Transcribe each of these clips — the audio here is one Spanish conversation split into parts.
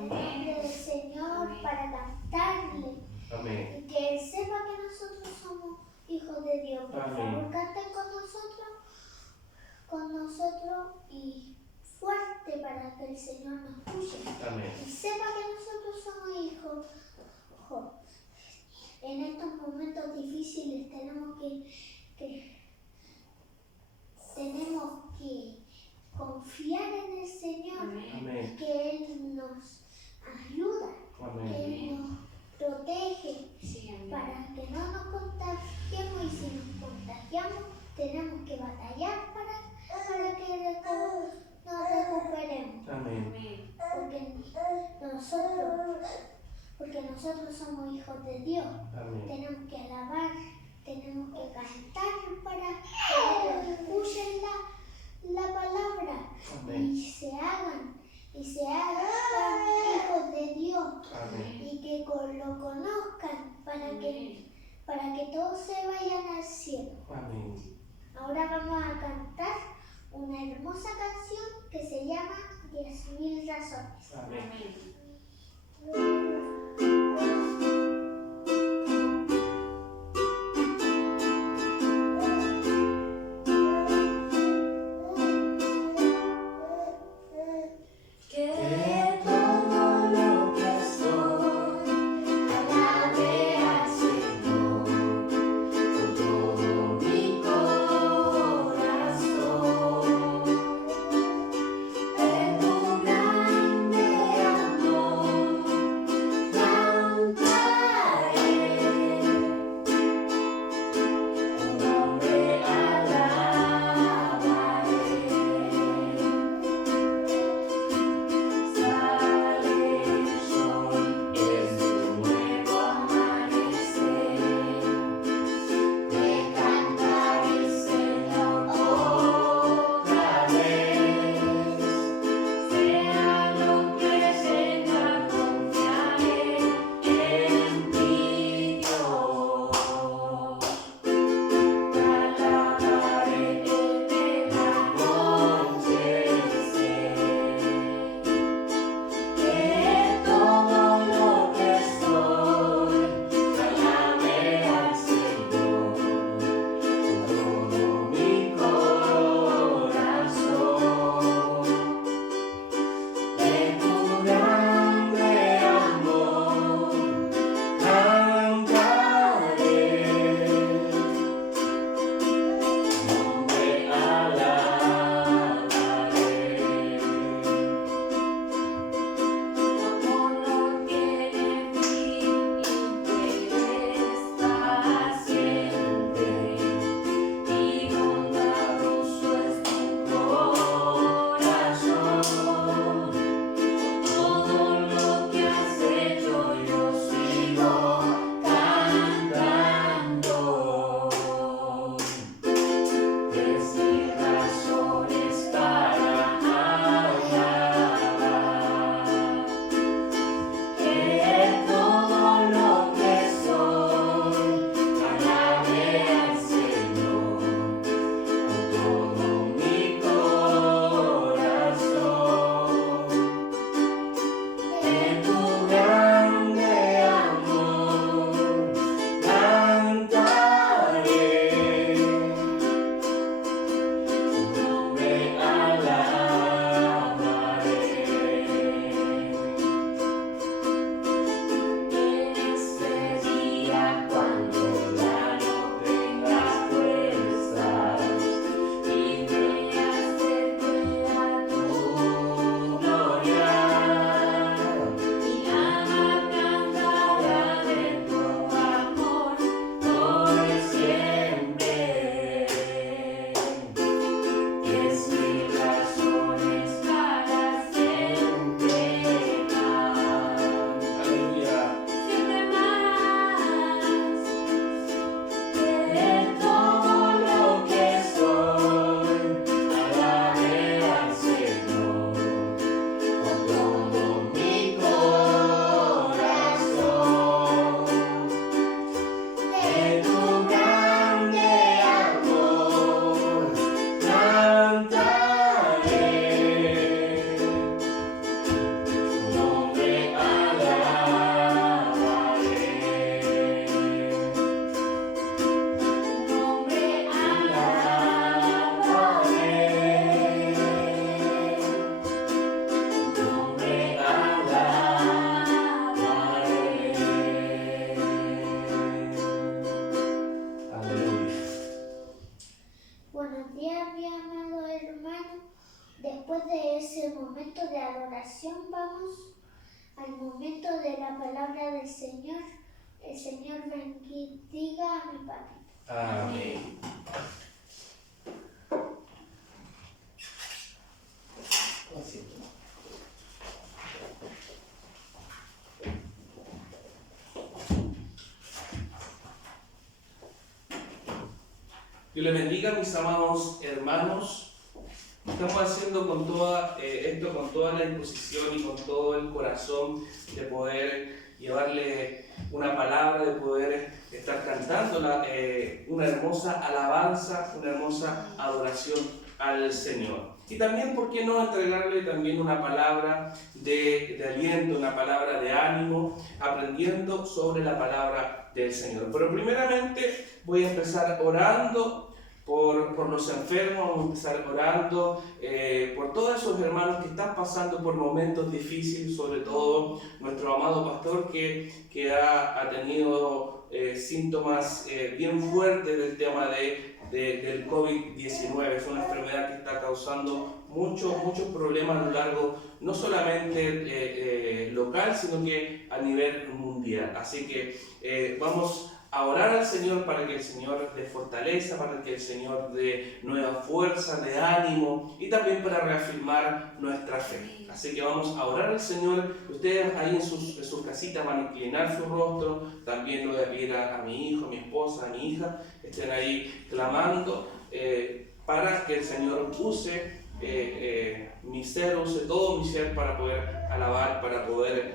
el nombre del Señor para cantarle. Amén. Y que Él sepa que nosotros somos hijos de Dios. Por Amén. favor, canten con nosotros y fuerte para que el Señor nos escuche. Amén. Y sepa que nosotros somos hijos. En estos momentos difíciles tenemos que confiar en el Señor. Amén. Que Él nos ayuda, Amén. que Él nos protege, Sí, amén. para que no nos contagiemos, y si nos contagiamos tenemos que batallar para que nos recuperemos, Amén. Amén. porque nosotros somos hijos de Dios. Amén. Tenemos que alabar, tenemos que cantar para que escuchen la palabra Amén. y se hagan hijos de Dios. Amén. Y que lo conozcan para que todos se vayan al cielo. Amén. Ahora vamos a cantar una hermosa canción que se llama 10.000 razones. Amén. Amén. Que todo lo que soy alabe al Señor con todo mi corazón. En tu grande amor Después de ese momento de adoración vamos al momento de la palabra del Señor. El Señor bendiga a mi papito. Amén. Dios les bendiga, mis amados hermanos. Estamos haciendo con toda la disposición y con todo el corazón de poder llevarle una palabra, de poder estar cantando una hermosa alabanza, una hermosa adoración al Señor. Y también, ¿por qué no entregarle también una palabra de aliento, una palabra de ánimo, aprendiendo sobre la palabra del Señor? Pero primeramente voy a empezar orando por los enfermos, vamos a empezar orando por todos esos hermanos que están pasando por momentos difíciles, sobre todo nuestro amado pastor que ha tenido síntomas bien fuertes del tema del COVID-19. Es una enfermedad que está causando muchos problemas a lo largo, no solamente local, sino que a nivel mundial. Así que vamos a orar al Señor para que el Señor dé fortaleza, para que el Señor dé nueva fuerza, de ánimo y también para reafirmar nuestra fe. Así que vamos a orar al Señor. Ustedes ahí en sus casitas van a inclinar su rostro. También lo voy a pedir a mi hijo, a mi esposa, a mi hija, estén ahí clamando para que el Señor use mi ser, use todo mi ser para poder alabar, para poder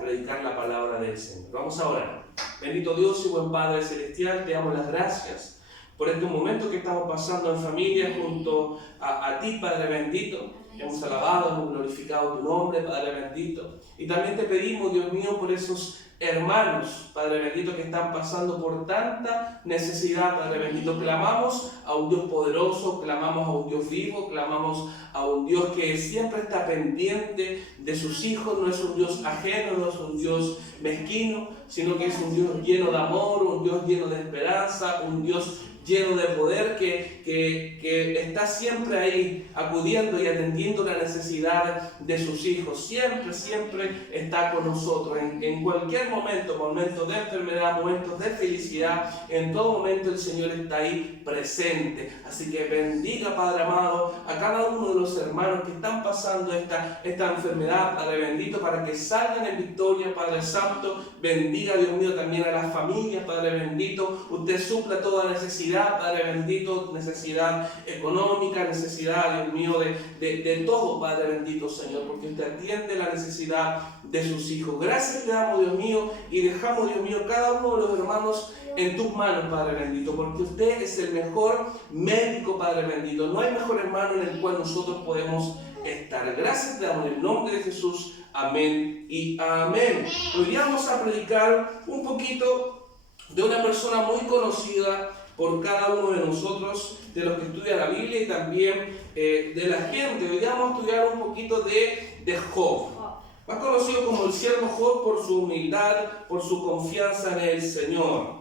predicar la palabra del Señor. Vamos a orar. Bendito Dios y buen Padre Celestial, te damos las gracias por este momento que estamos pasando en familia junto a ti, Padre bendito. Hemos alabado, hemos glorificado tu nombre, Padre bendito. Y también te pedimos, Dios mío, por esos hermanos, Padre bendito, que están pasando por tanta necesidad, Padre bendito. Clamamos a un Dios poderoso, clamamos a un Dios vivo, clamamos a un Dios que siempre está pendiente de sus hijos. No es un Dios ajeno, no es un Dios mezquino, sino que es un Dios lleno de amor, un Dios lleno de esperanza, un Dios lleno de poder que está siempre ahí acudiendo y atendiendo la necesidad de sus hijos. Siempre está con nosotros en cualquier momento, momentos de enfermedad, momentos de felicidad, en todo momento el Señor está ahí presente. Así que bendiga, Padre amado, a cada uno de los hermanos que están pasando esta enfermedad, Padre bendito, para que salgan en victoria, Padre santo. Bendiga, Dios mío, también a las familias, Padre bendito. Usted supla toda necesidad, Padre bendito, necesidad económica, necesidad, Dios mío, de todo, Padre bendito, Señor, porque usted atiende la necesidad de sus hijos. Gracias te damos, Dios mío, y dejamos, Dios mío, cada uno de los hermanos en tus manos, Padre bendito, porque usted es el mejor médico, Padre bendito. No hay mejor hermano en el cual nosotros podemos estar. Gracias te damos en el nombre de Jesús. Amén y amén. Hoy día vamos a predicar un poquito de una persona muy conocida por cada uno de nosotros, de los que estudian la Biblia y también de la gente. Hoy día vamos a estudiar un poquito de Job, más conocido como el siervo Job por su humildad, por su confianza en el Señor.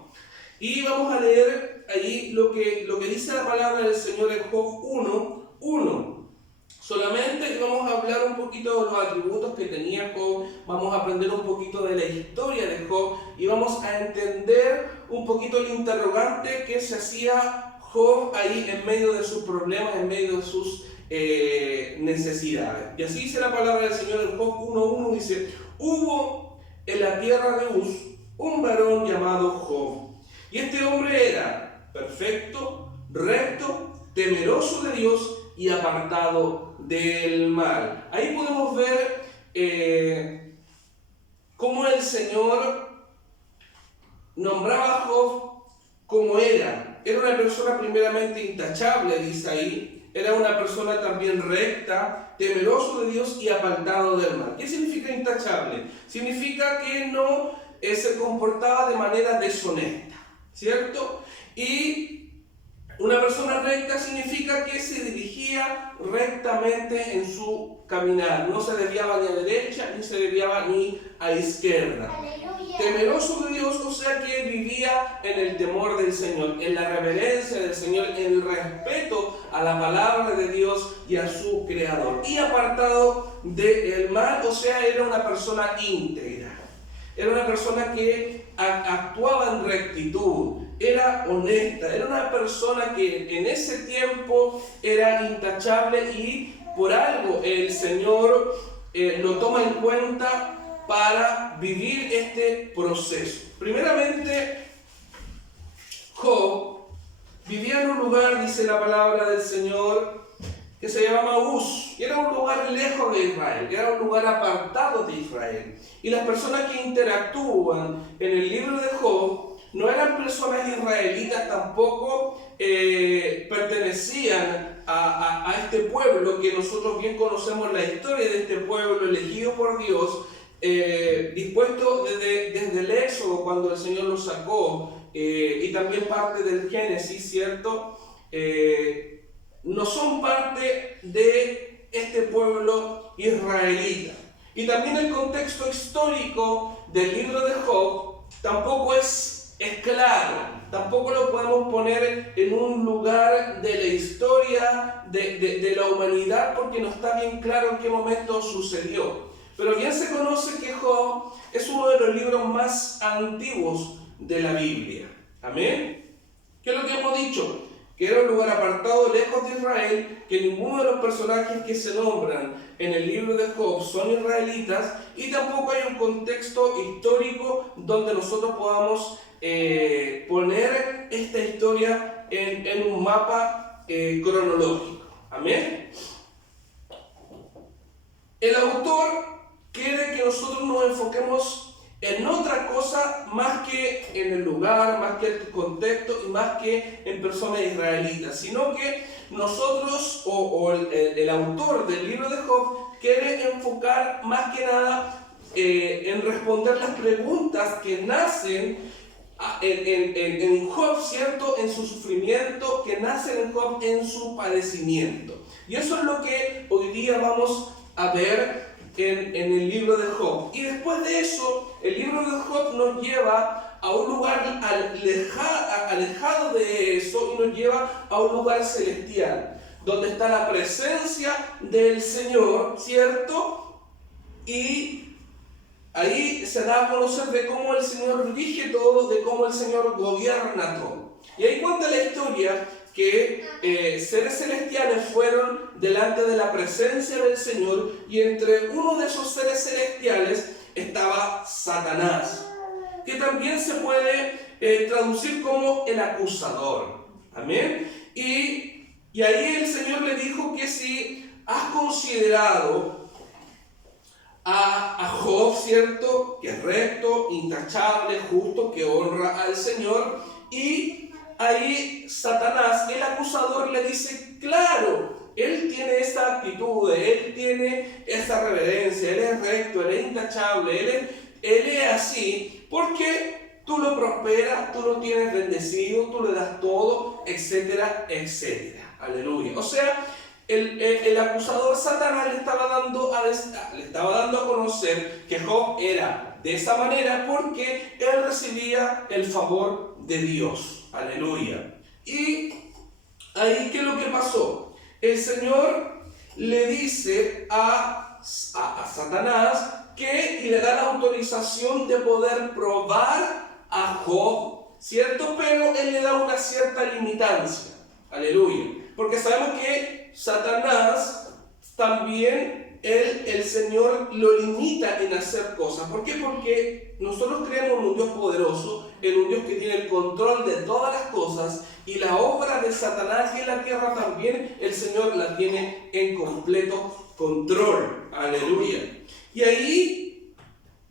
Y vamos a leer ahí lo que dice la palabra del Señor en Job 1:1. Solamente vamos a hablar un poquito de los atributos que tenía Job, vamos a aprender un poquito de la historia de Job y vamos a entender un poquito el interrogante que se hacía Job ahí en medio de sus problemas, en medio de sus necesidades. Y así dice la palabra del Señor en Job 1:1, dice: hubo en la tierra de Uz un varón llamado Job, y este hombre era perfecto, recto, temeroso de Dios y apartado del mal. Ahí podemos ver cómo el Señor nombraba a Job como era. Era una persona primeramente intachable, dice ahí. Era una persona también recta, temeroso de Dios y apartado del mal. ¿Qué significa intachable? Significa que no se comportaba de manera deshonesta, ¿cierto? Y una persona recta significa que se dirigía rectamente en su caminar. No se desviaba ni a derecha, ni se desviaba ni a izquierda. Aleluya. temeroso de Dios, o sea que vivía en el temor del Señor, en la reverencia del Señor, en el respeto a la palabra de Dios y a su Creador. Y apartado del mal, o sea, era una persona íntegra. Era una persona que actuaba en rectitud, era honesta, era una persona que en ese tiempo era intachable y por algo el Señor lo toma en cuenta para vivir este proceso. Primeramente, Job vivía en un lugar, dice la palabra del Señor, que se llamaba Uz, y era un lugar lejos de Israel, era un lugar apartado de Israel. Y las personas que interactúan en el libro de Job no eran personas israelitas, tampoco pertenecían a este pueblo que nosotros bien conocemos la historia de este pueblo elegido por Dios, dispuesto desde el Éxodo cuando el Señor los sacó, y también parte del Génesis, ¿cierto? No son parte de este pueblo israelita. Y también el contexto histórico del libro de Job tampoco es claro, tampoco lo podemos poner en un lugar de la historia de la humanidad porque no está bien claro en qué momento sucedió. Pero bien se conoce que Job es uno de los libros más antiguos de la Biblia. ¿Amén? ¿Qué es lo que hemos dicho? Que era un lugar apartado lejos de Israel, que ninguno de los personajes que se nombran en el libro de Job son israelitas, y tampoco hay un contexto histórico donde nosotros podamos poner esta historia en un mapa cronológico. ¿Amén? El autor quiere que nosotros nos enfoquemos en otra cosa más que en el lugar, más que en el contexto y más que en personas israelitas, sino que nosotros o el autor del libro de Job quiere enfocar más que nada en responder las preguntas que nacen en Job, ¿cierto? En su sufrimiento, que nacen en Job en su padecimiento. Y eso es lo que hoy día vamos a ver en el libro de Job. Y después de eso, el libro de Job nos lleva a un lugar alejado de eso y nos lleva a un lugar celestial, donde está la presencia del Señor, ¿cierto? Y ahí se da a conocer de cómo el Señor rige todo, de cómo el Señor gobierna todo. Y ahí cuenta la historia que seres celestiales fueron delante de la presencia del Señor, y entre uno de esos seres celestiales estaba Satanás, que también se puede traducir como el acusador. Amén. Y ahí el Señor le dijo que si has considerado a Job, ¿cierto?, que es recto, intachable, justo, que honra al Señor, y ahí Satanás, el acusador, le dice, claro, él tiene esa actitud, él tiene esa reverencia, él es recto, él es intachable, él es así, porque tú lo prosperas, tú lo tienes bendecido, tú le das todo, etcétera, etcétera. Aleluya. O sea, el acusador Satanás le estaba dando a conocer que Job era de esa manera porque él recibía el favor de Dios. Aleluya. Y ahí, ¿qué es lo que pasó? El Señor le dice a Satanás que le da la autorización de poder probar a Job, ¿cierto? Pero él le da una cierta limitancia. Aleluya. Porque sabemos que Satanás también, el Señor lo limita en hacer cosas. ¿Por qué? Porque nosotros creemos en un Dios poderoso, en un Dios que tiene el control de todas las cosas, y la obra de Satanás en la tierra también el Señor la tiene en completo control. Aleluya. Y ahí,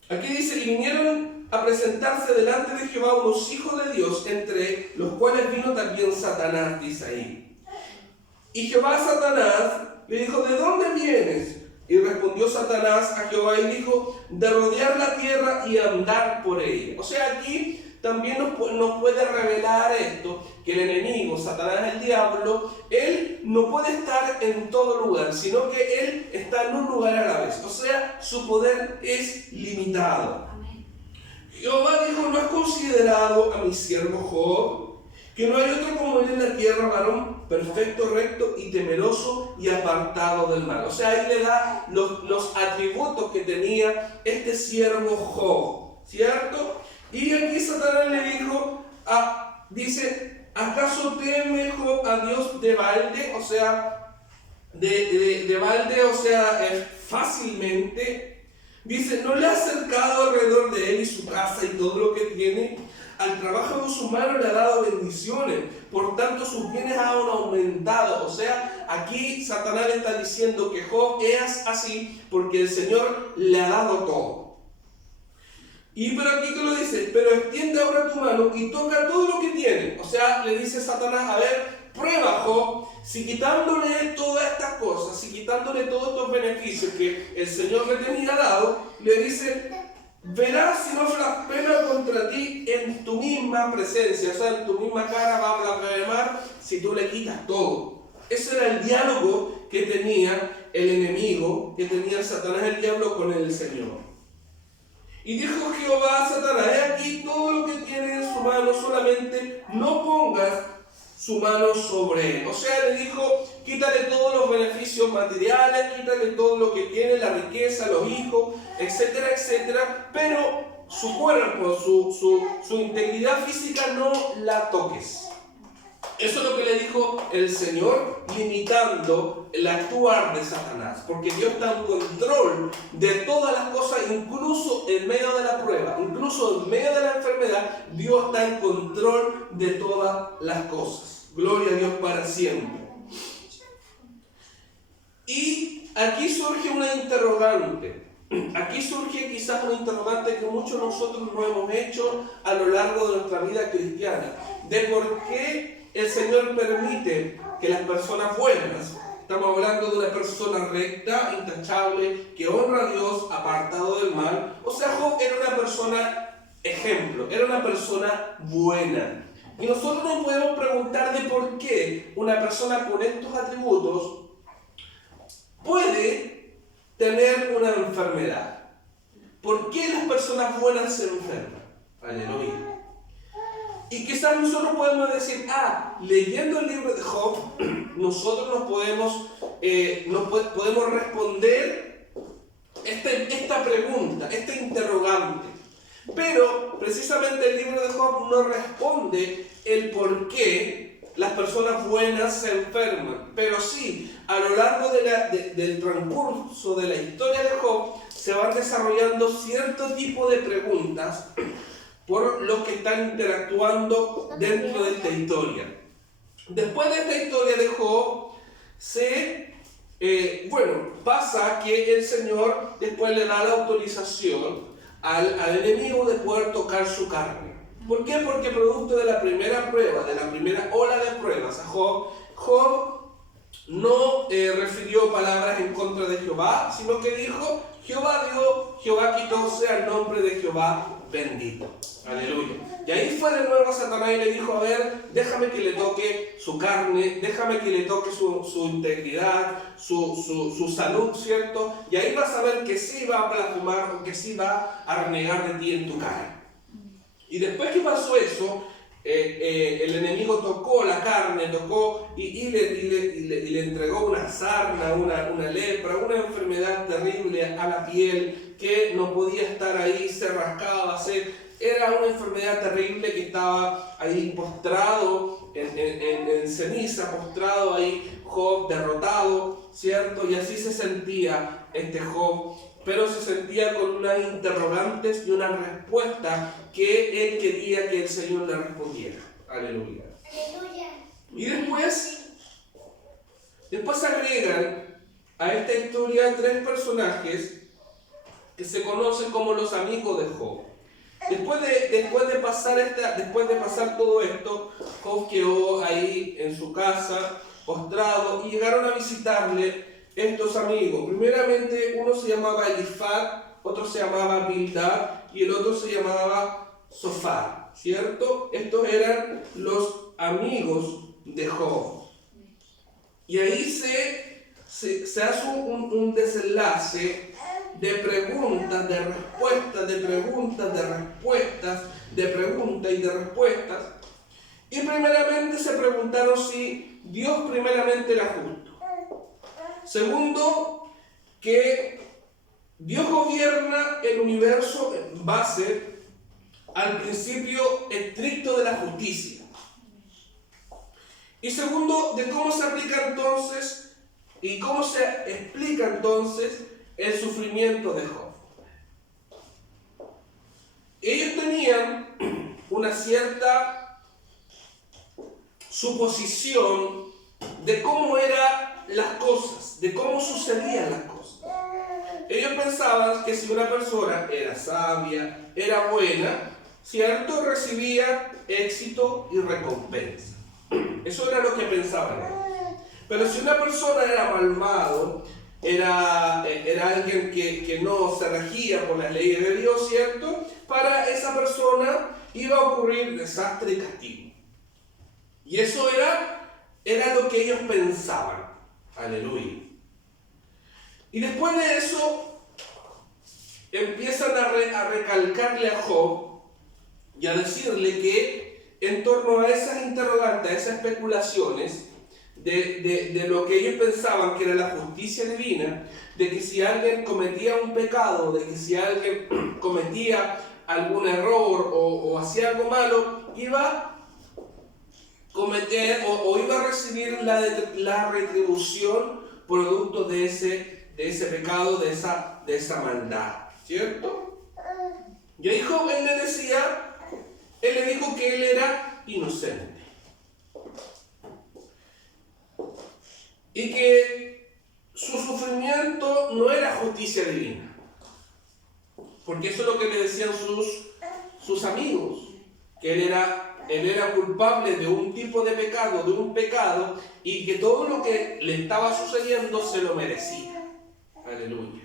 aquí dice, y vinieron a presentarse delante de Jehová unos hijos de Dios, entre los cuales vino también Satanás, dice ahí. Y Jehová a Satanás le dijo, ¿de dónde vienes? Y respondió Satanás a Jehová y dijo, de rodear la tierra y andar por ella. O sea, aquí también nos puede revelar esto, que el enemigo, Satanás el diablo, él no puede estar en todo lugar, sino que él está en un lugar a la vez. O sea, su poder es limitado. Jehová dijo: ¿no has considerado a mi siervo Job? Que no hay otro como él en la tierra, varón perfecto, recto y temeroso y apartado del mal. O sea, ahí le da los atributos que tenía este siervo Job, ¿cierto? Y aquí Satanás le dijo, dice, ¿acaso teme Job a Dios de balde? O sea, de balde, o sea, fácilmente. Dice, ¿no le ha acercado alrededor de él y su casa y todo lo que tiene? Al trabajo de sus manos le ha dado bendiciones, por tanto sus bienes han aumentado. O sea, aquí Satanás le está diciendo que Job es así porque el Señor le ha dado todo. Y pero aquí que lo dice, pero extiende ahora tu mano y toca todo lo que tiene. O sea, le dice Satanás, a ver, prueba Job, si quitándole todas estas cosas, si quitándole todos estos beneficios que el Señor le tenía dado, le dice, verás si no blasfema contra ti en tu misma presencia, o sea, en tu misma cara va a blasfemar si tú le quitas todo. Ese era el diálogo que tenía el enemigo, que tenía Satanás, el diablo, con el Señor. Y dijo Jehová a Satanás, he aquí todo lo que tiene en su mano, solamente no pongas su mano sobre él. O sea, le dijo, quítale todos los beneficios materiales, quítale todo lo que tiene, la riqueza, los hijos, etcétera, etcétera, pero su cuerpo, su integridad física no la toques. Eso es lo que le dijo el Señor, limitando el actuar de Satanás, porque Dios está en control de todas las cosas, incluso en medio de la prueba, incluso en medio de la enfermedad, Dios está en control de todas las cosas. Gloria a Dios para siempre. Y aquí surge una interrogante. Aquí surge quizás una interrogante que muchos de nosotros nos hemos hecho a lo largo de nuestra vida cristiana, de por qué el Señor permite que las personas buenas, estamos hablando de una persona recta, intachable, que honra a Dios, apartado del mal. O sea, Job era una persona ejemplo, era una persona buena. Y nosotros nos podemos preguntar de por qué una persona con estos atributos puede tener una enfermedad. ¿Por qué las personas buenas se enferman? Aleluya. Y quizás nosotros podemos decir, leyendo el libro de Job, nosotros podemos responder esta pregunta, esta interrogante. Pero precisamente el libro de Job no responde el por qué las personas buenas se enferman. Pero sí, a lo largo del transcurso de la historia de Job, se van desarrollando cierto tipo de preguntas por los que están interactuando dentro de esta historia. Después de esta historia de Job, pasa que el Señor después le da la autorización al enemigo de poder tocar su carne. ¿Por qué? Porque producto de la primera prueba, de la primera ola de pruebas a Job no refirió palabras en contra de Jehová, sino que dijo, Jehová dio, Jehová quitó, sea el nombre de Jehová bendito. Aleluya. Y ahí fue de nuevo a Satanás y le dijo, a ver, déjame que le toque su carne, déjame que le toque su integridad, su salud, ¿cierto? Y ahí vas a ver que sí va a blasfemar o que sí va a renegar de ti en tu cara. Y después que pasó eso, el enemigo tocó la carne, y le entregó una sarna, una lepra, una enfermedad terrible a la piel que no podía estar ahí, se rascaba, era una enfermedad terrible que estaba ahí postrado en ceniza, postrado ahí Job, derrotado, ¿cierto? Y así se sentía este Job, pero se sentía con unas interrogantes y una respuesta que él quería que el Señor le respondiera. Aleluya. Aleluya. Y después agregan a esta historia 3 personajes que se conocen como los amigos de Job. Después de pasar todo esto, Job quedó ahí en su casa, postrado, y llegaron a visitarle estos amigos. Primeramente, uno se llamaba Elifaz, otro se llamaba Bildad y el otro se llamaba Zofar, ¿cierto? Estos eran los amigos de Job. Y ahí se hace un desenlace de preguntas, de respuestas, de preguntas, de respuestas, de preguntas y de respuestas. Y primeramente se preguntaron si Dios primeramente era justo. Segundo, que Dios gobierna el universo en base al principio estricto de la justicia. Y segundo, de cómo se aplica entonces y cómo se explica entonces el sufrimiento de Job. Ellos tenían una cierta suposición de cómo eran las cosas, de cómo sucedían las cosas. Ellos pensaban que si una persona era sabia, era buena, ¿cierto?, recibía éxito y recompensa. Eso era lo que pensaban. Pero si una persona era malvado, era alguien que no se regía por las leyes de Dios, ¿cierto?, para esa persona iba a ocurrir desastre y castigo. Y eso era lo que ellos pensaban. Aleluya. Y después de eso, empiezan a recalcarle a Job y a decirle que en torno a esas interrogantes, a esas especulaciones, de lo que ellos pensaban que era la justicia divina, de que si alguien cometía un pecado, de que si alguien cometía algún error o hacía algo malo, iba a cometer o iba a recibir la retribución producto de ese pecado, de esa maldad, ¿cierto? Y ahí Job, él le dijo que él era inocente. Y que su sufrimiento no era justicia divina. Porque eso es lo que le decían sus amigos. Que él era culpable de un tipo de pecado, y que todo lo que le estaba sucediendo se lo merecía. Aleluya.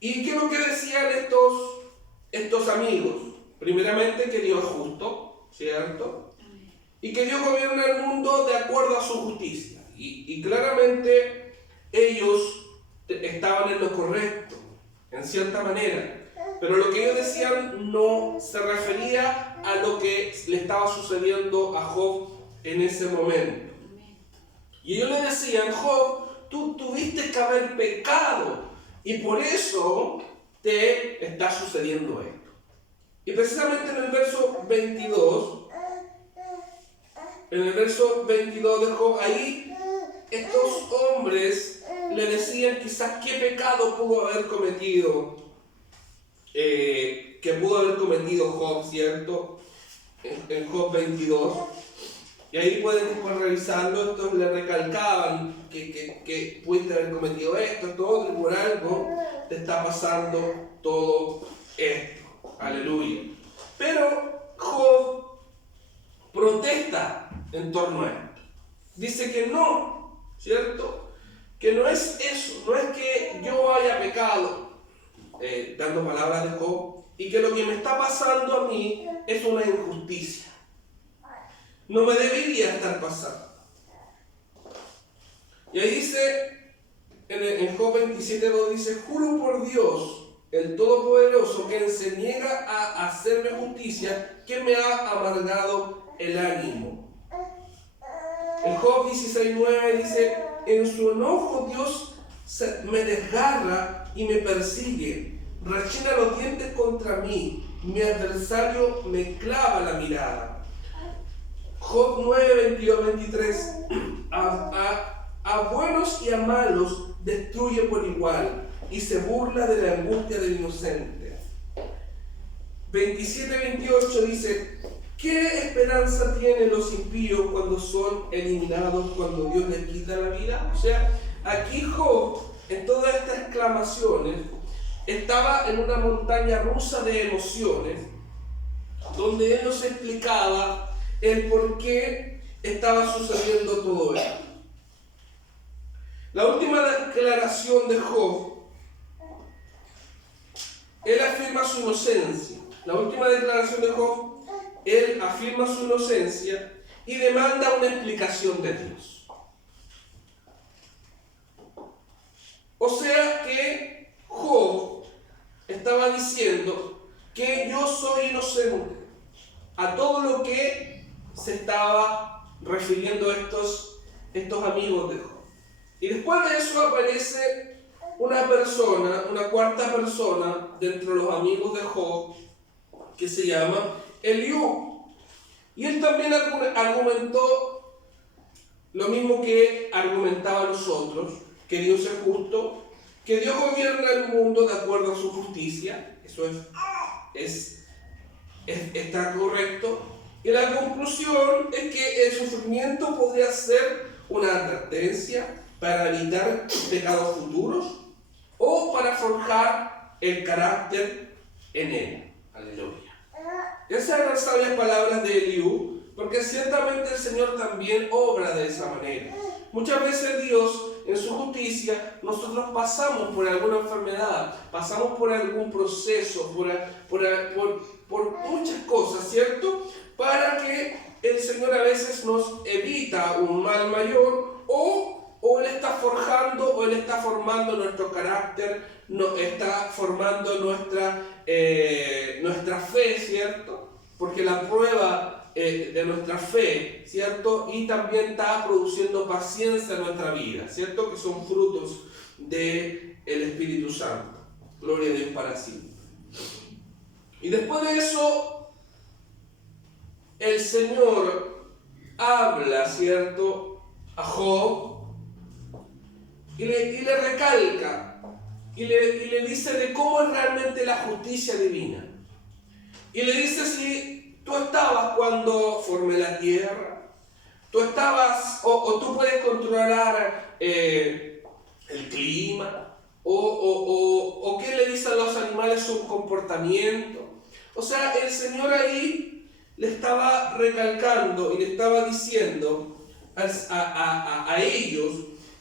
¿Y qué es lo que decían estos amigos? Primeramente que Dios es justo, ¿cierto? Y que Dios gobierna el mundo de acuerdo a su justicia. Y claramente ellos estaban en lo correcto, en cierta manera. Pero lo que ellos decían no se refería a lo que le estaba sucediendo a Job en ese momento. Y ellos le decían: Job, tú tuviste que haber pecado y por eso te está sucediendo esto. Y precisamente en el verso 22, de Job, ahí estos hombres le decían quizás qué pecado pudo haber cometido Job, ¿cierto? En Job 22. Y ahí pueden después revisarlo. Estos le recalcaban que pudiste haber cometido esto, todo, y por algo te está pasando todo esto. Aleluya. Pero Job protesta en torno a esto. Dice que no, ¿cierto? Que no es eso, no es que yo haya pecado, dando palabras de Job, y que lo que me está pasando a mí es una injusticia. No me debería estar pasando. Y ahí dice, en Job 27:2 dice: juro por Dios, el Todopoderoso, quien se niega a hacerme justicia, que me ha amargado el ánimo. En Job 16:9 dice: en su enojo Dios me desgarra y me persigue, rechina los dientes contra mí, mi adversario me clava la mirada. Job 9:22-23, a buenos y a malos destruye por igual, y se burla de la angustia del inocente. 27:28 dice: ¿qué esperanza tienen los impíos cuando son eliminados, cuando Dios les quita la vida? O sea, aquí Job, en todas estas exclamaciones, estaba en una montaña rusa de emociones, donde él nos explicaba el por qué estaba sucediendo todo esto. La última declaración de Job, él afirma su inocencia. La última declaración de Job, él afirma su inocencia y demanda una explicación de Dios. O sea que Job estaba diciendo que yo soy inocente a todo lo que se estaba refiriendo estos amigos de Job. Y después de eso aparece una cuarta persona dentro de los amigos de Job, que se llama Eliú. Y él también argumentó lo mismo que argumentaban los otros, que Dios es justo, que Dios gobierna el mundo de acuerdo a su justicia. Eso está correcto. Y la conclusión es que el sufrimiento podría ser una advertencia para evitar pecados futuros o para forjar el carácter en él. Aleluya. Esas eran las sabias palabras de Eliú, porque ciertamente el Señor también obra de esa manera. Muchas veces Dios, en su justicia, nosotros pasamos por alguna enfermedad, pasamos por algún proceso, por muchas cosas, ¿cierto? Para que el Señor a veces nos evita un mal mayor, o Él está forjando, o Él está formando nuestro carácter, está formando nuestra fe, ¿cierto? Porque la prueba de nuestra fe, ¿cierto? Y también está produciendo paciencia en nuestra vida, ¿cierto? Que son frutos del Espíritu Santo. Gloria a Dios para siempre. Y después de eso, el Señor habla, ¿cierto?, a Job y le recalca y le dice de cómo es realmente la justicia divina. Y le dice: si tú estabas cuando formé la tierra, tú estabas, o tú puedes controlar el clima, o qué le dice a los animales su comportamiento. O sea, el Señor ahí le estaba recalcando y le estaba diciendo a ellos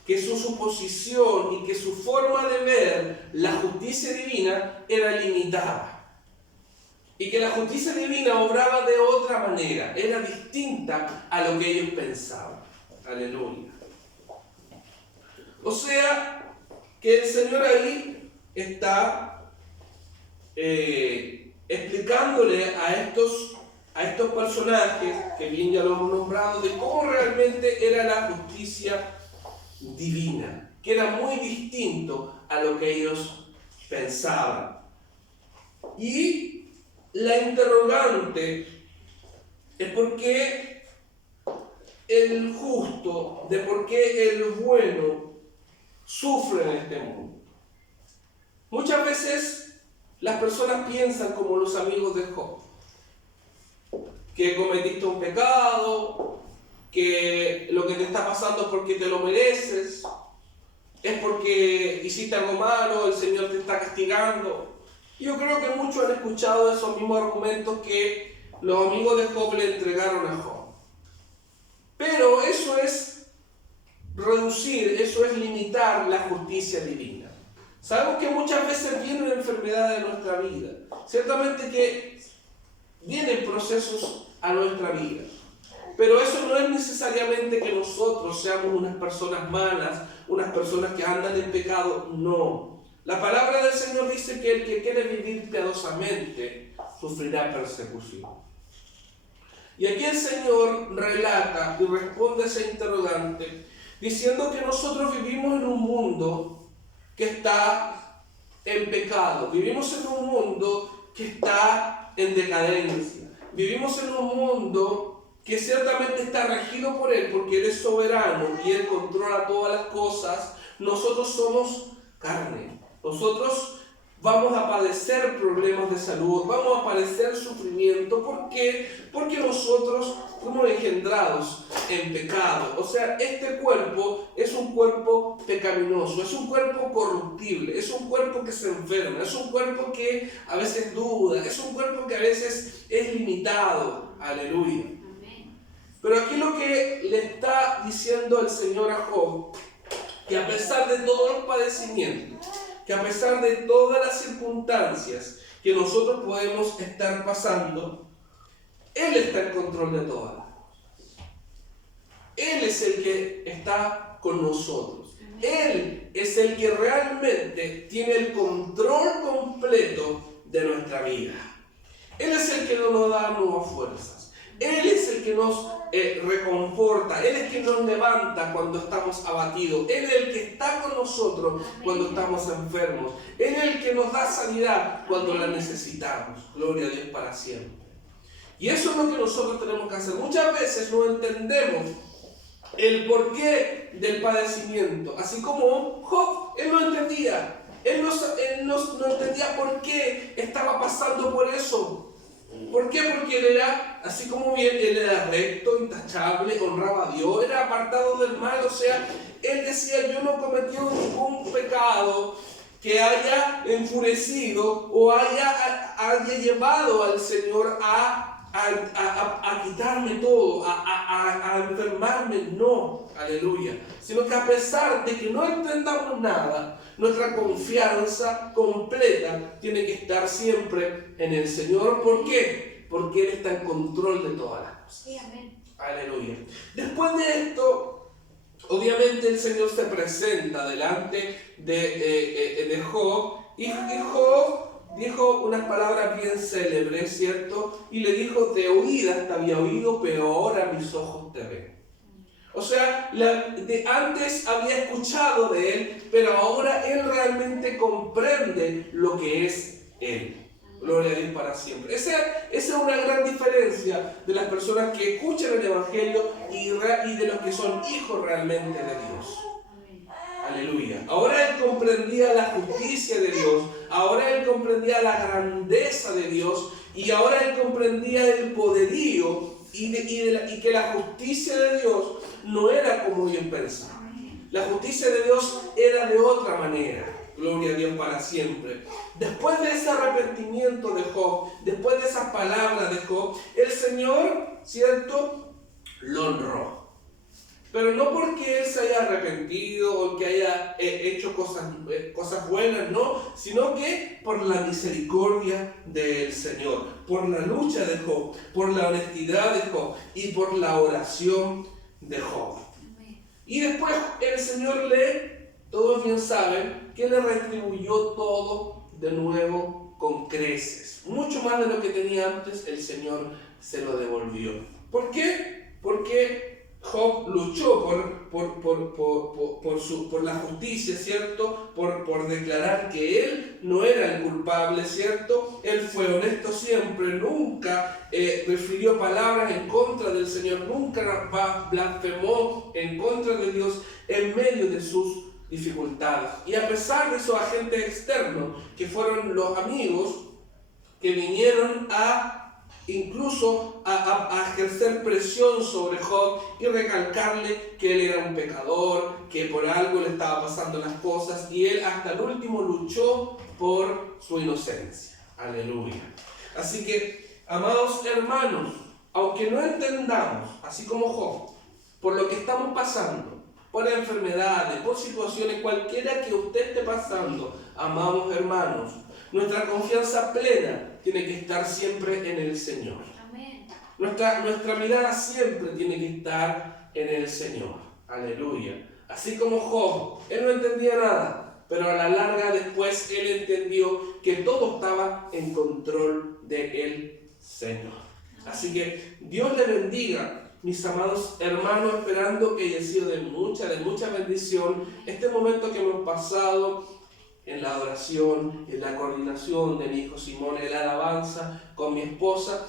que su suposición y que su forma de ver la justicia divina era limitada. Y que la justicia divina obraba de otra manera, era distinta a lo que ellos pensaban. Aleluya. O sea, que el Señor ahí está explicándole a estos personajes, que bien ya lo hemos nombrado, de cómo realmente era la justicia divina, que era muy distinto a lo que ellos pensaban. Y la interrogante es por qué el justo, de por qué el bueno sufre en este mundo. Muchas veces las personas piensan como los amigos de Job, que cometiste un pecado, que lo que te está pasando es porque te lo mereces, es porque hiciste algo malo, el Señor te está castigando. Yo creo que muchos han escuchado esos mismos argumentos que los amigos de Job le entregaron a Job. Pero eso es reducir, eso es limitar la justicia divina. Sabemos que muchas veces viene una enfermedad de nuestra vida. Ciertamente que vienen procesos a nuestra vida. Pero eso no es necesariamente que nosotros seamos unas personas malas, unas personas que andan en pecado. No. La palabra del Señor dice que el que quiere vivir piadosamente sufrirá persecución. Y aquí el Señor relata y responde a ese interrogante diciendo que nosotros vivimos en un mundo que está en pecado. Vivimos en un mundo que está en decadencia. Vivimos en un mundo que ciertamente está regido por Él, porque Él es soberano y Él controla todas las cosas. Nosotros somos carne. Nosotros vamos a padecer problemas de salud, vamos a padecer sufrimiento. ¿Por qué? Porque nosotros fuimos engendrados en pecado. O sea, este cuerpo es un cuerpo pecaminoso, es un cuerpo corruptible, es un cuerpo que se enferma, es un cuerpo que a veces duda, es un cuerpo que a veces es limitado. Aleluya. Pero aquí lo que le está diciendo el Señor a Job, que a pesar de todos los padecimientos, que a pesar de todas las circunstancias que nosotros podemos estar pasando, Él está en control de todas las cosas. Él es el que está con nosotros. Él es el que realmente tiene el control completo de nuestra vida. Él es el que nos da nuevas fuerzas. Él es el que nos reconforta. Él es quien nos levanta cuando estamos abatidos. Él es el que está con nosotros cuando estamos enfermos. Él es el que nos da sanidad cuando la necesitamos. Gloria a Dios para siempre. Y eso es lo que nosotros tenemos que hacer. Muchas veces no entendemos el porqué del padecimiento. Así como Job, él no entendía. Él no entendía por qué estaba pasando por eso. ¿Por qué? Porque él era, así como bien, él era recto, intachable, honraba a Dios, era apartado del mal. O sea, él decía, yo no cometí ningún pecado que haya enfurecido o haya llevado al Señor a quitarme todo, a enfermarme. No, aleluya. Sino que a pesar de que no entendamos nada, nuestra confianza completa tiene que estar siempre en el Señor. ¿Por qué? Porque Él está en control de todas las cosas. Sí, amén. Aleluya. Después de esto, obviamente el Señor se presenta delante de Job, y Job dijo unas palabras bien célebres, ¿cierto? Y le dijo, de oídas te había oído, pero ahora mis ojos te ven. O sea, antes había escuchado de Él, pero ahora Él realmente comprende lo que es Él. Gloria a Dios para siempre. Esa es una gran diferencia de las personas que escuchan el Evangelio y de los que son hijos realmente de Dios. Aleluya. Ahora él comprendía la justicia de Dios, ahora él comprendía la grandeza de Dios, y ahora él comprendía el poderío y que la justicia de Dios no era como ellos pensaban. La justicia de Dios era de otra manera. Gloria a Dios para siempre. Después de ese arrepentimiento de Job, después de esas palabras de Job, el Señor, ¿cierto?, lo honró. Pero no porque Él se haya arrepentido o que haya hecho cosas buenas, no, sino que por la misericordia del Señor, por la lucha de Job, por la honestidad de Job y por la oración de Job. Y después el Señor todos bien saben, que le retribuyó todo de nuevo con creces. Mucho más de lo que tenía antes, el Señor se lo devolvió. ¿Por qué? Porque Job luchó por la justicia, ¿cierto? Por declarar que él no era el culpable, ¿cierto? Él fue honesto siempre, nunca refirió palabras en contra del Señor, nunca blasfemó en contra de Dios en medio de sus dificultades. Y a pesar de esos agentes externos, que fueron los amigos que vinieron incluso a ejercer presión sobre Job y recalcarle que él era un pecador, que por algo le estaba pasando las cosas, y él hasta el último luchó por su inocencia. Aleluya. Así que, amados hermanos, aunque no entendamos, así como Job, por lo que estamos pasando, por enfermedades, por situaciones cualquiera que usted esté pasando, amados hermanos, nuestra confianza plena tiene que estar siempre en el Señor. Amén. Nuestra mirada siempre tiene que estar en el Señor. Aleluya. Así como Job, él no entendía nada, pero a la larga después él entendió que todo estaba en control del Señor. Así que Dios le bendiga, mis amados hermanos, esperando que haya sido de mucha bendición este momento que hemos pasado en la adoración, en la coordinación de mi hijo Simón, en la alabanza con mi esposa.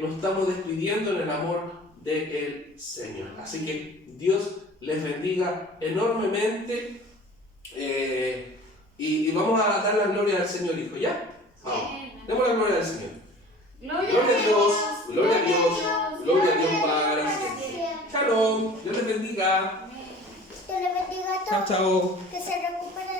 Nos estamos despidiendo en el amor del Señor. Así que Dios les bendiga enormemente, y vamos a dar la gloria al Señor, hijo, ¿ya? Vamos, demos la gloria al Señor. Gloria a Dios, gloria a Dios, gloria a Dios para siempre. Shalom, Dios les bendiga. Dios le bendiga a Chao, todos. chao. Que se recupere